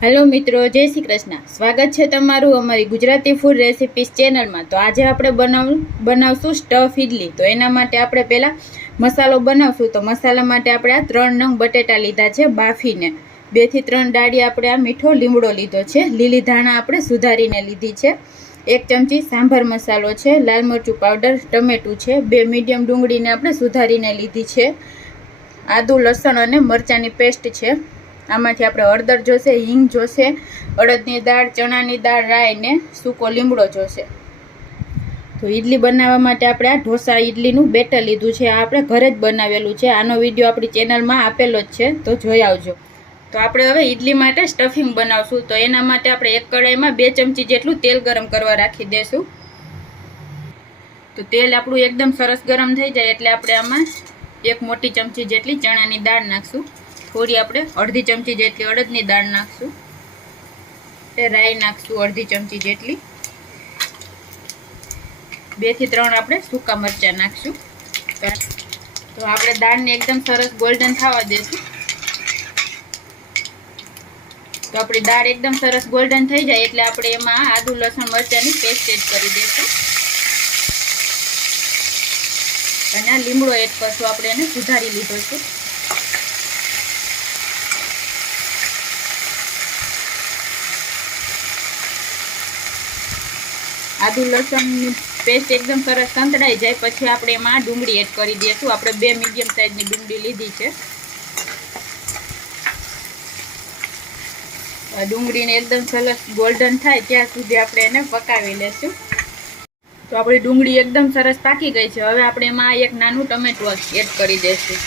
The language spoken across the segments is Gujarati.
હેલો મિત્રો, જય શ્રી કૃષ્ણ। સ્વાગત છે તમારું અમારી ગુજરાતી ફૂડ રેસિપીસ ચેનલમાં। તો આજે આપણે બનાવશું સ્ટફ ઇડલી। તો એના માટે આપણે પહેલાં મસાલો બનાવશું। તો મસાલા માટે આપણે આ 3 નંગ બટેટા લીધા છે બાફીને। 2 થી 3 ડાળી આપણે આ મીઠો લીમડો લીધો છે। લીલી ધાણા આપણે સુધારીને લીધી છે। 1 ચમચી સાંભાર મસાલો છે। લાલ મરચું પાવડર, ટમેટું છે। 2 મીડિયમ ડુંગળીને આપણે સુધારીને લીધી છે। આદુ, લસણ અને મરચાંની પેસ્ટ છે। આમાંથી આપણે હળદર જોશે, હિંગ જોશે, અડદની દાળ, ચણાની દાળ, રાઈ ને સૂકો લીમડો જોશે। તો ઇડલી બનાવવા માટે આપણે આ ઢોસા ઇડલીનું બેટર લીધું છે। આ આપણે ઘરે જ બનાવેલું છે। આનો વિડીયો આપણી ચેનલમાં આપેલો જ છે, તો જોઈ આવજો। તો આપણે હવે ઇડલી માટે સ્ટફિંગ બનાવશું। તો એના માટે આપણે એક કઢાઈમાં 2 ચમચી જેટલું તેલ ગરમ કરવા રાખી દેશું। તો તેલ આપણું એકદમ સરસ ગરમ થઈ જાય એટલે આપણે આમાં 1 મોટી ચમચી જેટલી ચણાની દાળ નાખશું। થોડી આપણે અડધી ચમચી જેટલી અડદની દાળ નાખશું। રાઈ નાખશું અડધી ચમચી જેટલી। 2 થી 3 આપણે સૂકા મરચાં નાખશું। તો આપણે દાળને એકદમ સરસ ગોલ્ડન થવા દેશું। તો આપણી દાળ એકદમ સરસ ગોલ્ડન થઈ જાય એટલે આપણે એમાં આદુ, લસણ, મરચાંની પેસ્ટ એડ કરી દઈશું અને આ લીમડો એડ કરશું। આપણે એને સુધારી લીધો છે। આદુ લસણની પેસ્ટ એકદમ સરસ સંતળાઈ જાય પછી આપણે એમાં ડુંગળી એડ કરી દઈશું। આપણે 2 મીડિયમ સાઈઝની ડુંગળી લીધી છે। ડુંગળીને એકદમ સરસ ગોલ્ડન થાય ત્યાં સુધી આપણે એને પકાવી લેશું। તો આપણી ડુંગળી એકદમ સરસ પાકી ગઈ છે। હવે આપણે એમાં 1 નાનું ટમેટું એડ કરી દઈશું।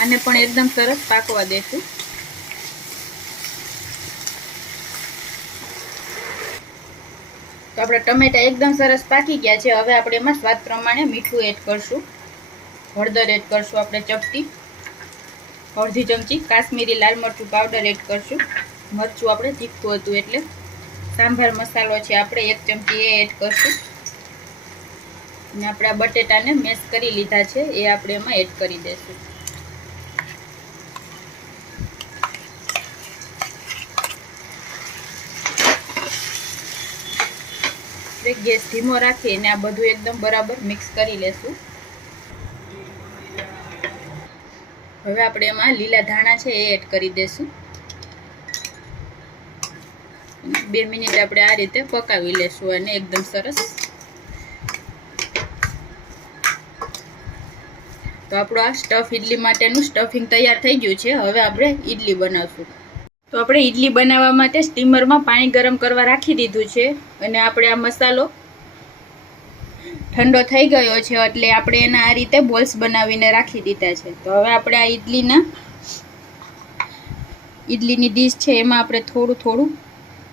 આને પણ એકદમ સરસ પાકવા દઈશું। તો આપણા ટમેટા એકદમ સરસ પાકી ગયા છે। હવે આપણે એમાં સ્વાદ પ્રમાણે મીઠું એડ કરશું। હળદર એડ કરશું આપણે ચપટી। અડધી ચમચી કાશ્મીરી લાલ મરચું પાવડર એડ કરશું। મરચું આપણે તીખું હતું એટલે સાંભાર મસાલો છે આપણે 1 ચમચી એ એડ કરશું। અને આપણે આ બટેટાને મેશ કરી લીધા છે એ આપણે એમાં એડ કરી દઈશું। ગેસ ધીમો રાખીને આ બધું એકદમ બરાબર મિક્સ કરી લેશું। હવે આપણે એમાં લીલા ધાણા છે એ એડ કરી દેશું। 2 મિનિટ આપણે આ રીતે પકાવી લેશું અને એકદમ સરસ। તો આપણું આ સ્ટફ ઇડલી માટેનું સ્ટફિંગ તૈયાર થઈ ગયું છે। હવે આપણે ઇડલી બનાવશું। તો આપણે ઇડલી બનાવવા માટે સ્ટીમરમાં પાણી ગરમ કરવા રાખી દીધું છે અને આપણે આ મસાલો ઠંડો થઈ ગયો છે એટલે આપણે એના આ રીતે બોલ્સ બનાવીને રાખી દીધા છે। તો હવે આપણે આ ઇડલીની ડીશ છે એમાં આપણે થોડું થોડું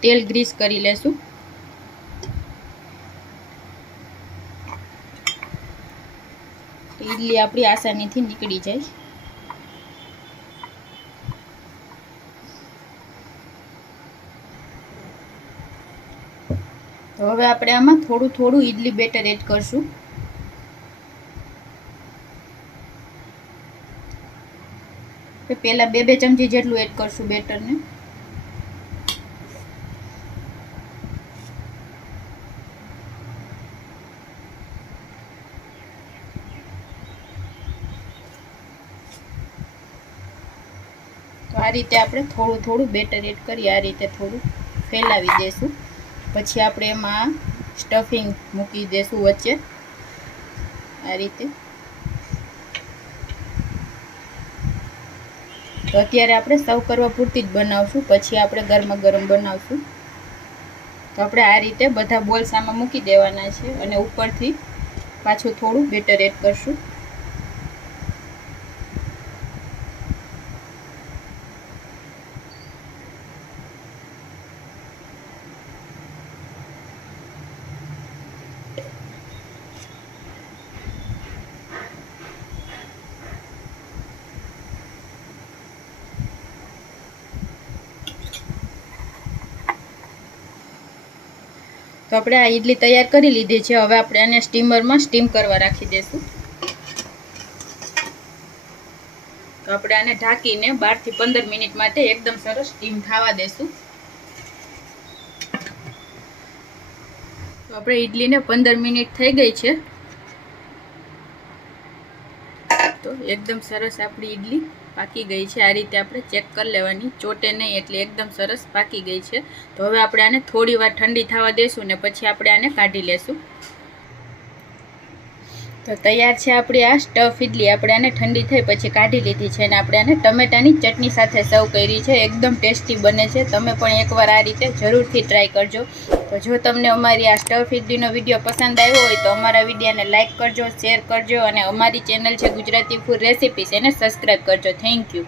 તેલ ગ્રીસ કરી લેશું। ઇડલી આપણી આસાનીથી નીકળી જાય। તો હવે આપણે આમાં થોડું થોડું ઇડલી બેટર એડ કરશું। પહેલા 2 ચમચી જેટલું એડ કરશું બેટરને। તો આ રીતે આપણે થોડું થોડું બેટર એડ કરી આ રીતે થોડું ફેલાવી દેશું। પછી આપણે એમાં સ્ટફિંગ મૂકી દેશું વચ્ચે આ રીતે। તો અત્યારે આપણે સર્વ કરવા પૂરતી જ બનાવશું, પછી આપણે ગરમા ગરમ બનાવશું। તો આપણે આ રીતે બધા બોલ્સ આમાં મૂકી દેવાના છે અને ઉપરથી પાછું થોડું બેટર એડ કરશું। તો આપણે આ ઇડલી તૈયાર કરી લીધી છે। હવે આપણે આને સ્ટીમરમાં સ્ટીમ કરવા રાખી દઈશું। તો આપણે આને ઢાંકીને 12 થી 15 મિનિટ માટે એકદમ સરસ સ્ટીમ થવા દેશું. તો આપણે ઈડલીને 15 મિનિટ થઈ ગઈ છે. તો એકદમ સરસ આપણી ઈડલી પાકી ગઈ છે. આ રીતે આપણે ચેક કરી લેવાની, ચોટે નહીં, એટલે એકદમ સરસ પાકી ગઈ છે. તો હવે આપણે આને થોડી વાર ઠંડી થવા દેશું ને પછી આપણે આને કાઢી લેશું. તો તૈયાર છે આપણી આ સ્ટફ ઈડલી. આપણે આને ઠંડી થઈ પછી કાઢી લીધી છે અને આપણે આને ટમેટાની ચટણી સાથે સર્વ કરી છે. એકદમ ટેસ્ટી બને છે. તમે પણ એકવાર આ રીતે જરૂરથી ટ્રાય કરજો. તો જો તમને અમારી આ સ્ટફ ઈડલીનો વિડીયો પસંદ આવ્યો હોય તો અમારા વિડીયોને લાઇક કરજો, શેર કરજો અને અમારી ચેનલ છે ગુજરાતી ફૂડ રેસિપીસ, એને સબસ્ક્રાઈબ કરજો. Thank you.